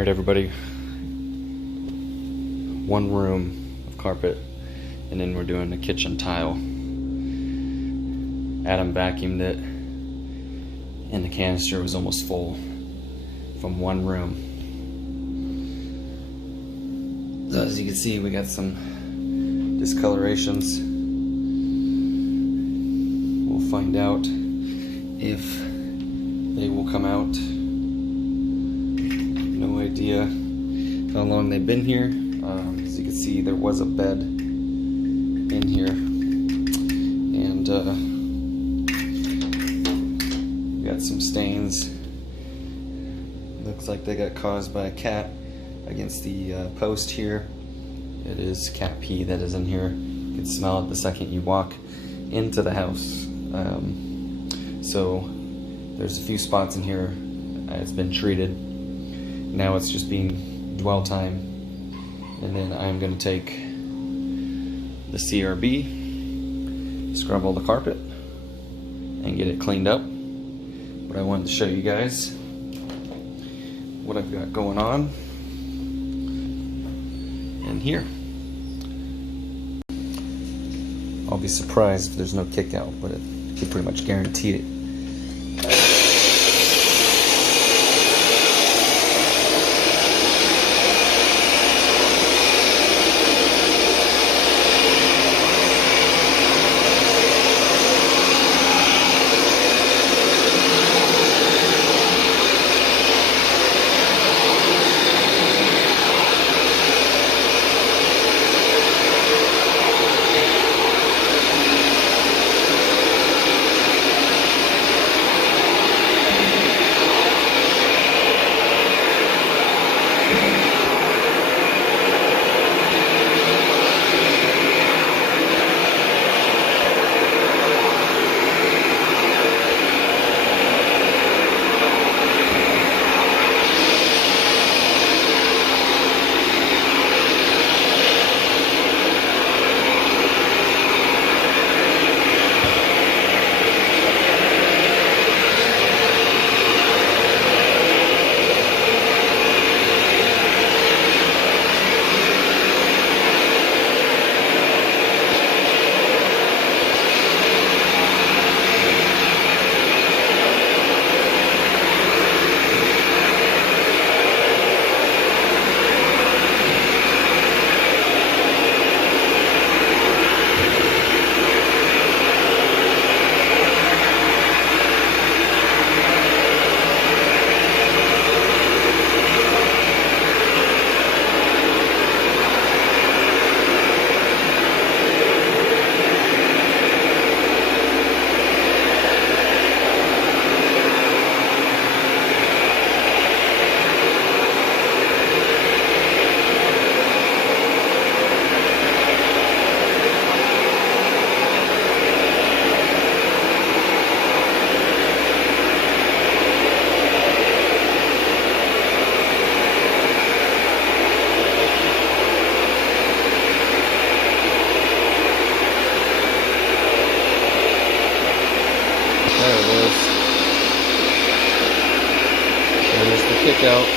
Alright everybody, one room of carpet, and then we're doing the kitchen tile. Adam vacuumed it, and the canister was almost full from one room. So as you can see, we got some discolorations. We'll find out if they will come out. No idea how long they've been here. As you can see, there was a bed in here, and we got some stains. Looks like they got caused by a cat against the post here. It is cat pee that is in here. You can smell it the second you walk into the house. So there's a few spots in here. It's been treated. Now it's just being dwell time, and then I'm going to take the CRB, scrub all the carpet, and get it cleaned up. But I wanted to show you guys what I've got going on in here. I'll be surprised if there's no kick out, but it can pretty much guarantee it. There it is. There's the kick out.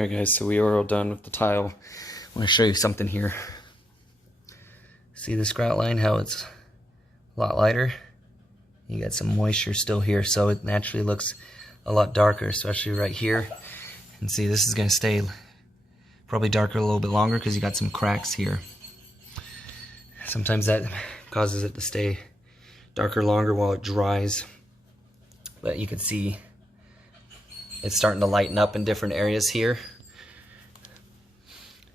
Alright guys, so we are all done with the tile. I want to show you something here. See this grout line, how it's a lot lighter? You got some moisture still here, so it naturally looks a lot darker, especially right here. And see, this is going to stay probably darker a little bit longer because you got some cracks here. Sometimes that causes it to stay darker longer while it dries. But you can see it's starting to lighten up in different areas here.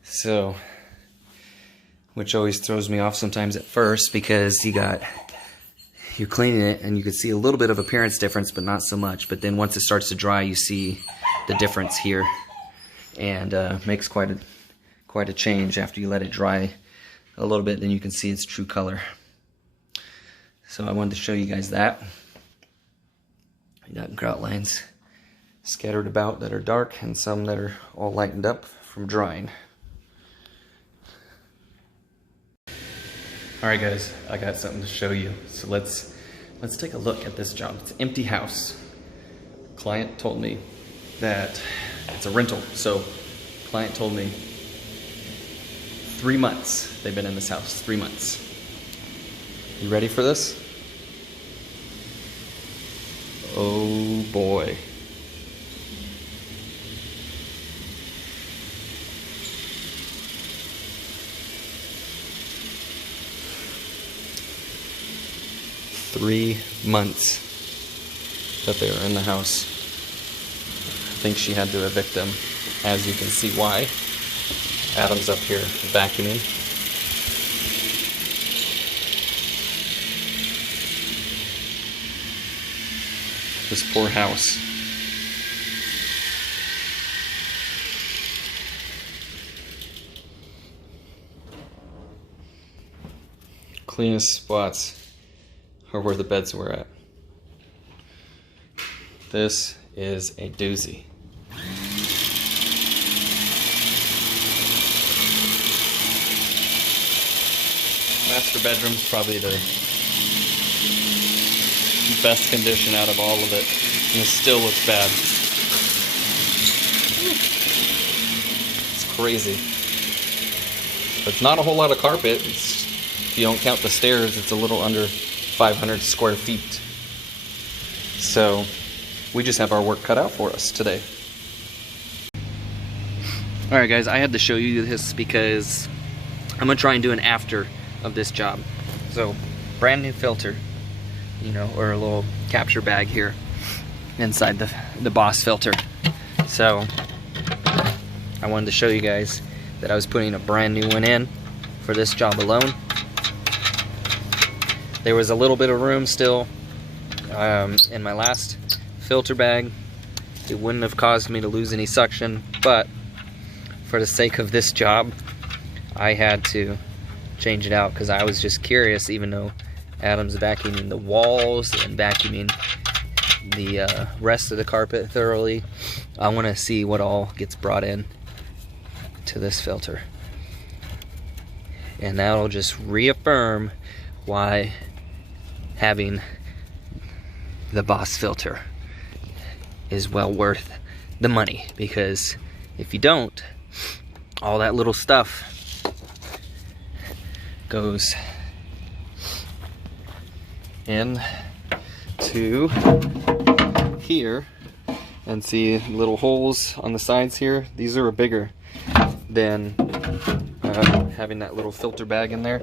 So, which always throws me off sometimes at first, because you're cleaning it and you can see a little bit of appearance difference, but not so much. But then once it starts to dry, you see the difference here, and makes quite a change after you let it dry a little bit. Then you can see its true color. So I wanted to show you guys that. You got grout lines scattered about that are dark, and some that are all lightened up from drying. Alright guys, I got something to show you. So let's take a look at this job. It's an empty house. Client told me that it's a rental. So client told me 3 months they've been in this house. 3 months. You ready for this? Oh boy. Three months that they were in the house. I think she had to evict them, as you can see why. Adam's up here vacuuming. This poor house. Cleanest spots are where the beds were at. This is a doozy. Master bedroom's probably the best condition out of all of it, and it still looks bad. It's crazy. There's not a whole lot of carpet. If you don't count the stairs, it's a little under 500 square feet. So we just have our work cut out for us today. Alright guys, I had to show you this because I'm gonna try and do an after of this job. So brand new filter, you know, or a little capture bag here inside the Boss filter. So I wanted to show you guys that I was putting a brand new one in for this job alone. There was a little bit of room still in my last filter bag. It wouldn't have caused me to lose any suction, but for the sake of this job, I had to change it out because I was just curious. Even though Adam's vacuuming the walls and vacuuming the rest of the carpet thoroughly, I want to see what all gets brought in to this filter, and that'll just reaffirm why having the Boss filter is well worth the money. Because if you don't, all that little stuff goes in to here, and see little holes on the sides here. These are bigger than having that little filter bag in there.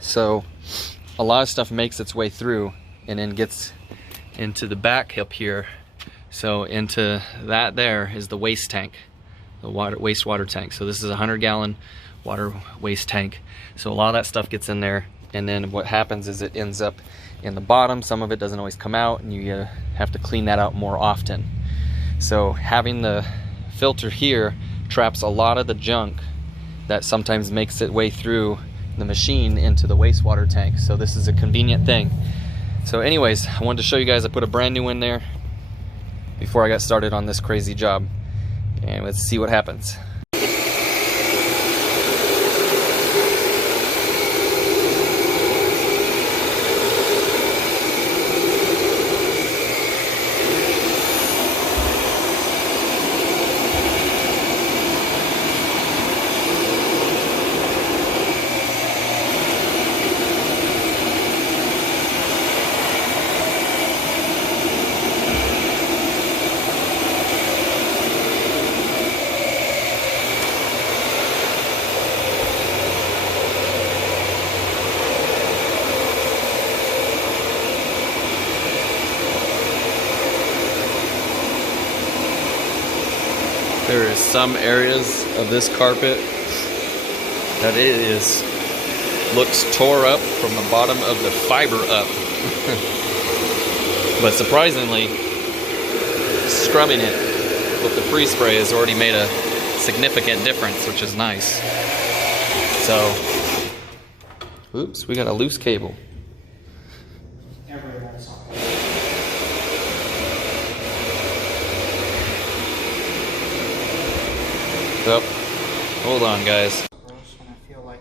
So a lot of stuff makes its way through and then gets into the back up here. So into that there is the waste tank, the wastewater tank. So this is a 100-gallon water waste tank. So a lot of that stuff gets in there, and then what happens is it ends up in the bottom. Some of it doesn't always come out, and you have to clean that out more often. So having the filter here traps a lot of the junk that sometimes makes its way through the machine into the wastewater tank. So this is a convenient thing. So anyways, I wanted to show you guys I put a brand new in there before I got started on this crazy job, and let's see what happens. some areas of this carpet that looks tore up from the bottom of the fiber up. But surprisingly, scrubbing it with the pre-spray has already made a significant difference, which is nice. So, oops, we got a loose cable. Yep. Hold on, guys. And I feel like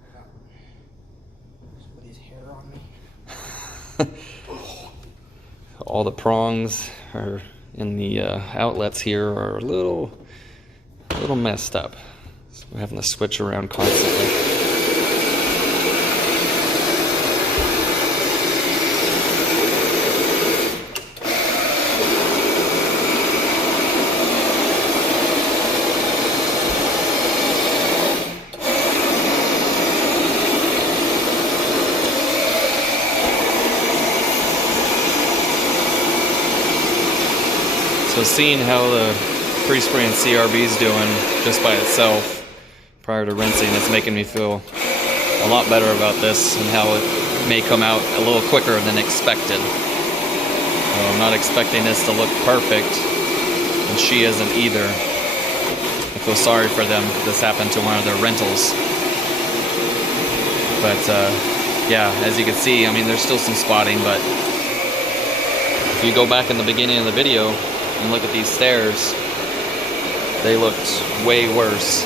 I got somebody's hair on me. All the prongs are in the outlets here are a little messed up. So we're having to switch around constantly. So seeing how the pre-spray and CRB is doing just by itself prior to rinsing, it's making me feel a lot better about this and how it may come out a little quicker than expected. I'm not expecting this to look perfect, and she isn't either. I feel sorry for them. This happened to one of their rentals. But yeah, as you can see, I mean, there's still some spotting, but if you go back in the beginning of the video and look at these stairs, they looked way worse.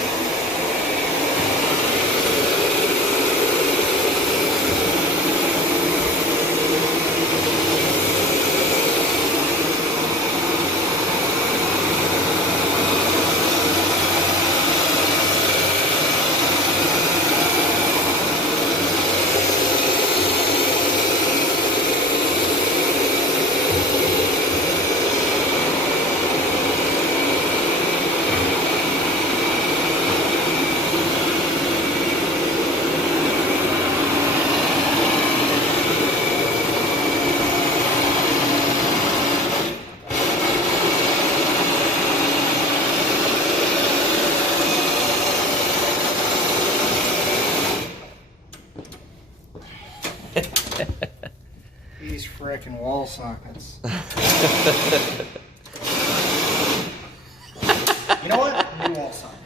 These frickin' wall sockets. You know what? New wall socket.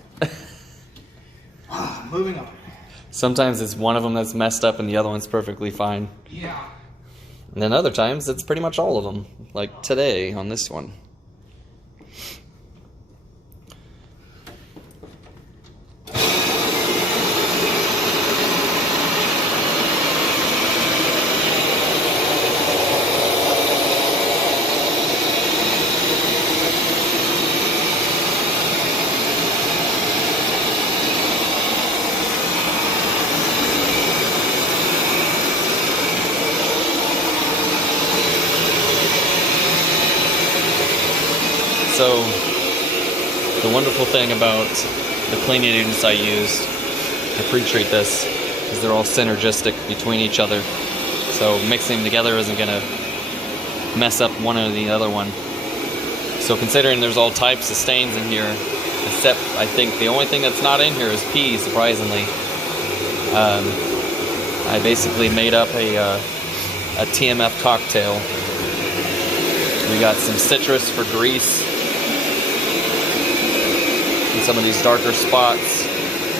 Moving on. Sometimes it's one of them that's messed up and the other one's perfectly fine. Yeah. And then other times it's pretty much all of them, like today on this one. So, the wonderful thing about the cleaning agents I use to pre-treat this is they're all synergistic between each other. So mixing them together isn't going to mess up one or the other one. So considering there's all types of stains in here, except I think the only thing that's not in here is pee, surprisingly. I basically made up a TMF cocktail. We got some citrus for grease, and some of these darker spots.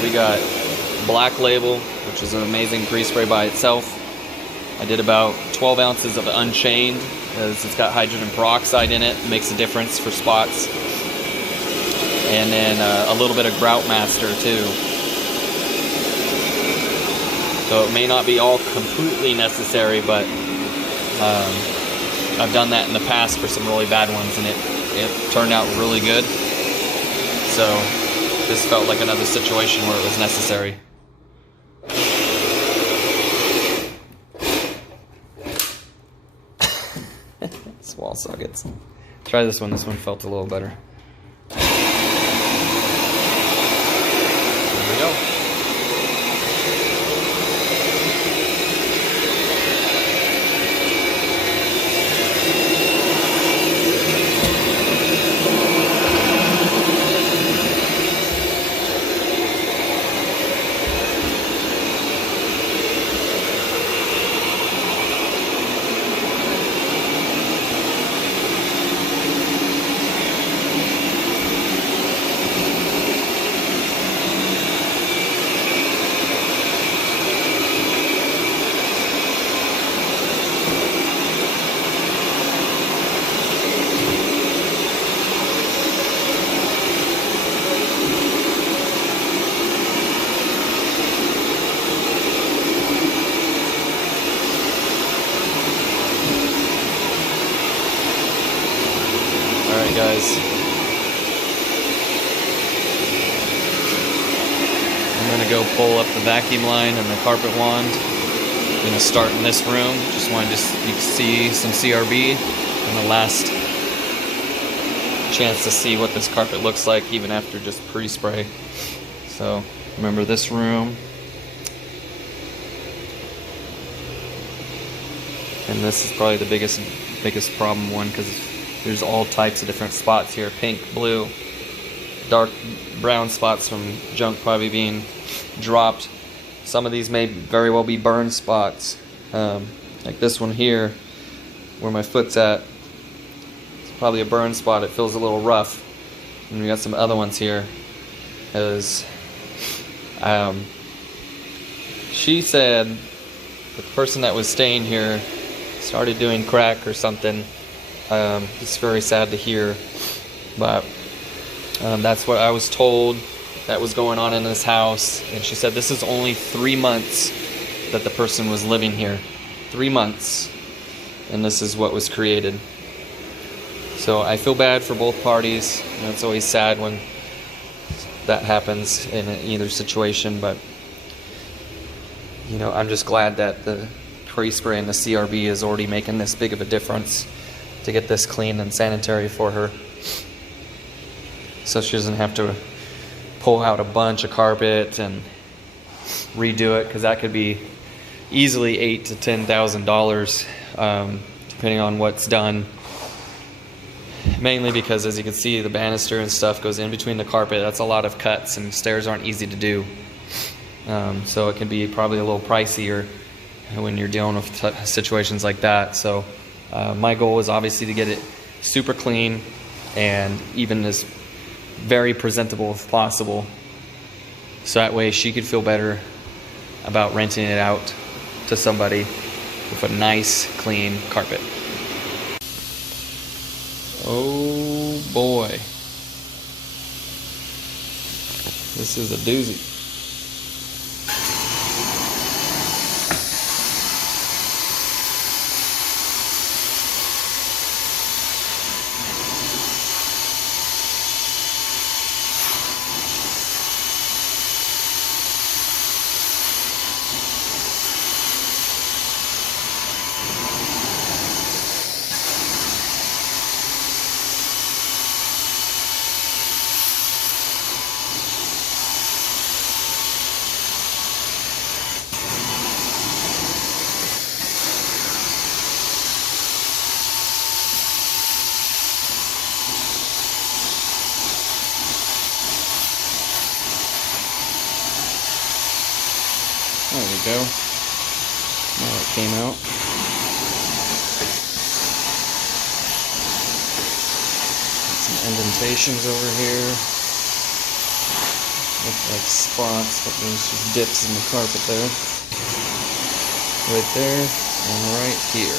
We got Black Label, which is an amazing pre-spray by itself. I did about 12 ounces of Unchained, as it's got hydrogen peroxide in it, makes a difference for spots. And then a little bit of Grout Master too. So it may not be all completely necessary, but I've done that in the past for some really bad ones, and it turned out really good. So this felt like another situation where it was necessary. It's wall sockets. Try this one. This one felt a little better. There we go. I'm gonna go pull up the vacuum line and the carpet wand. I'm gonna start in this room. Just wanted to you can see some CRB and the last chance to see what this carpet looks like even after just pre-spray. So remember this room. And this is probably the biggest problem one because there's all types of different spots here. Pink, blue, dark brown spots from junk probably being dropped. Some of these may very well be burn spots. Like this one here, where my foot's at. It's probably a burn spot. It feels a little rough. And we got some other ones here. She said the person that was staying here started doing crack or something. It's very sad to hear, but that's what I was told that was going on in this house. And she said this is only 3 months that the person was living here. 3 months, and this is what was created. So I feel bad for both parties. You know, it's always sad when that happens in either situation, but you know, I'm just glad that the pre-spray and the CRB is already making this big of a difference to get this clean and sanitary for her, so she doesn't have to pull out a bunch of carpet and redo it, because that could be easily $8,000 to $10,000 depending on what's done. Mainly because, as you can see, the banister and stuff goes in between the carpet. That's a lot of cuts, and stairs aren't easy to do. So it can be probably a little pricier when you're dealing with situations like that. So my goal is obviously to get it super clean and even as very presentable as possible, so that way she could feel better about renting it out to somebody with a nice clean carpet. Oh boy, this is a doozy. There we go. Now it came out. Some indentations over here. Look like spots, but there's just dips in the carpet there. Right there and right here.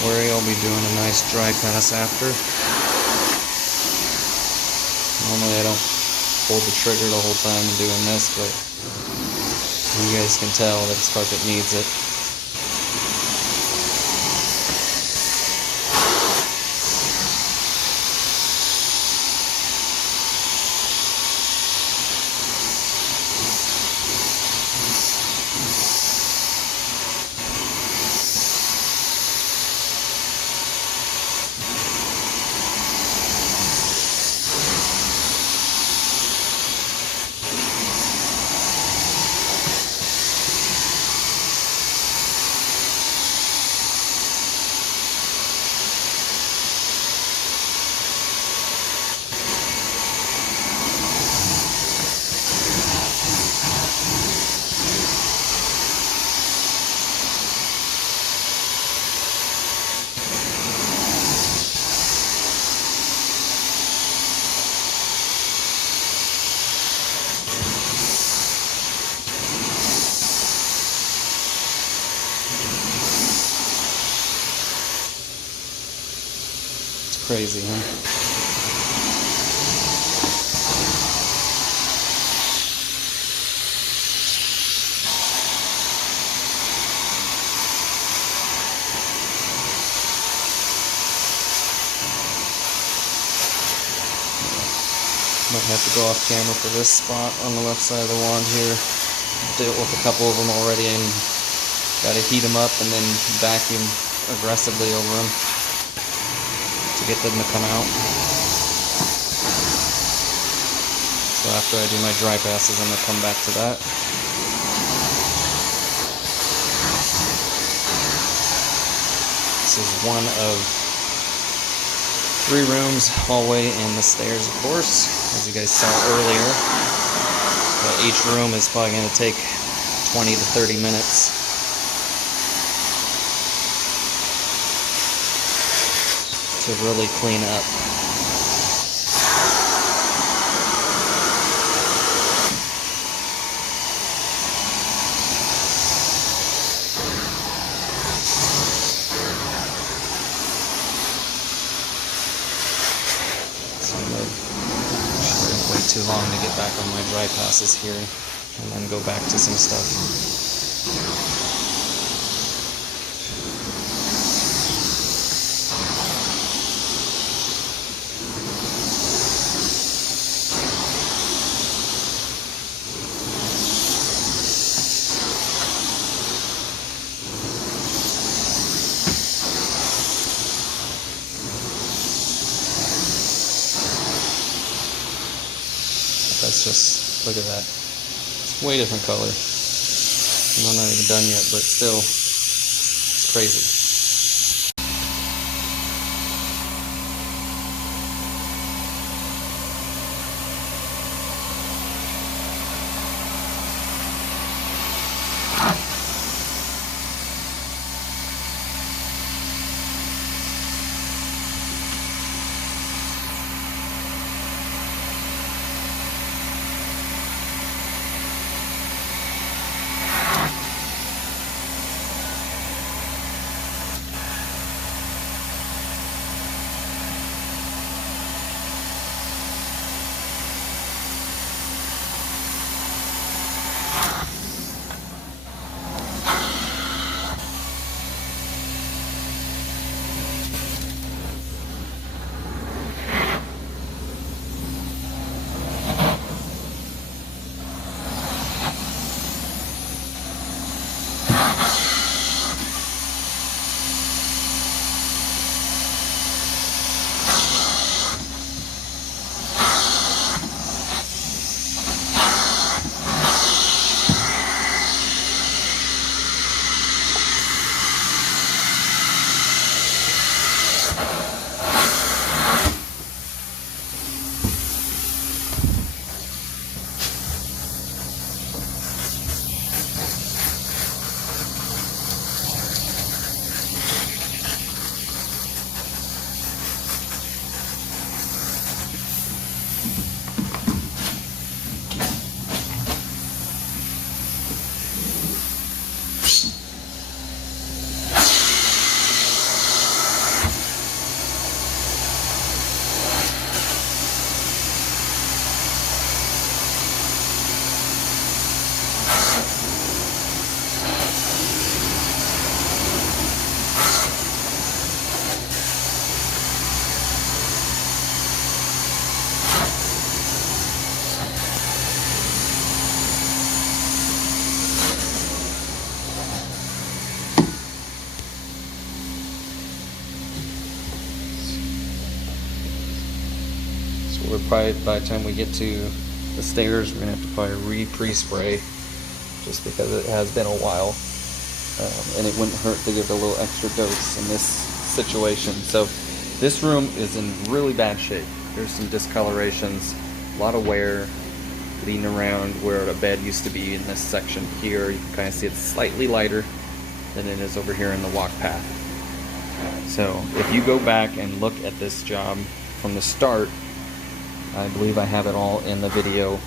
Worry, I'll be doing a nice dry pass after. Normally I don't hold the trigger the whole time and doing this, but you guys can tell that this carpet needs it. Crazy, huh? Might have to go off camera for this spot on the left side of the wand here. Dealt with a couple of them already and got to heat them up and then vacuum aggressively over them to get them to come out. So after I do my dry passes, I'm going to come back to that. This is one of 3 rooms, hallway, and the stairs, of course, as you guys saw earlier. But each room is probably going to take 20 to 30 minutes. To really clean up. So I'm going to wait too long to get back on my dry passes here and then go back to some stuff. That's just, look at that. It's way different color. I'm not even done yet, but still, it's crazy. We're probably, by the time we get to the stairs, we're gonna have to probably pre-spray just because it has been a while, and it wouldn't hurt to give it a little extra dose in this situation. So this room is in really bad shape. There's some discolorations, a lot of wear, leaning around where the bed used to be in this section here. You can kind of see it's slightly lighter than it is over here in the walk path. So if you go back and look at this job from the start, I believe I have it all in the video of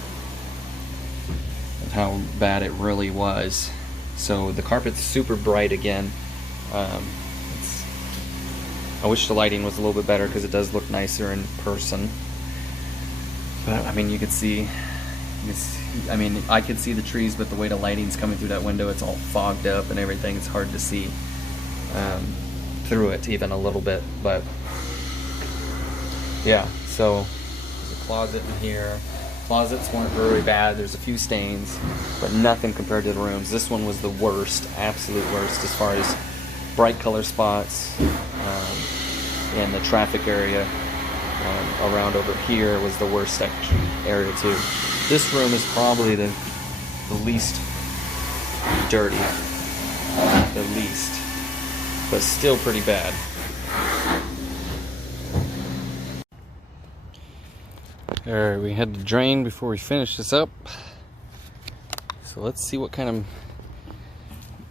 how bad it really was. So the carpet's super bright again. It's I wish the lighting was a little bit better because it does look nicer in person. But I mean, you could see, I mean, I could see the trees, but the way the lighting's coming through that window, it's all fogged up and everything. It's hard to see through it even a little bit. But yeah, so there's a closet in here. Closets weren't very bad. There's a few stains, but nothing compared to the rooms. This one was the worst, absolute worst, as far as bright color spots in the traffic area. Around over here was the worst area too. This room is probably the least dirty, the least, but still pretty bad. Alright, we had to drain before we finish this up. So let's see what kind of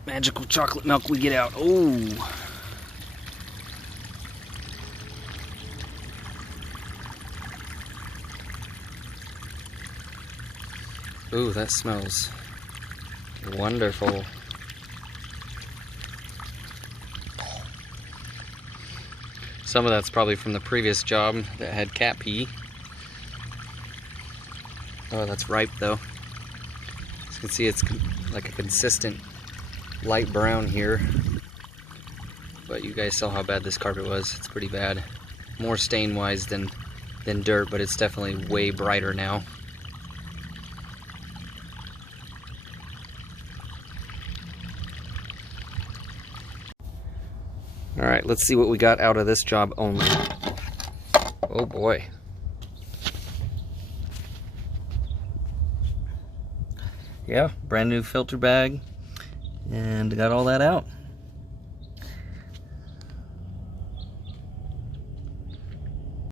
magical chocolate milk we get out. Oh! Ooh, that smells wonderful. Some of that's probably from the previous job that had cat pee. Oh, that's ripe though. As you can see, it's like a consistent light brown here. But you guys saw how bad this carpet was. It's pretty bad. More stain-wise than dirt, but it's definitely way brighter now. Alright, let's see what we got out of this job only. Oh boy. Yeah, brand new filter bag, and got all that out.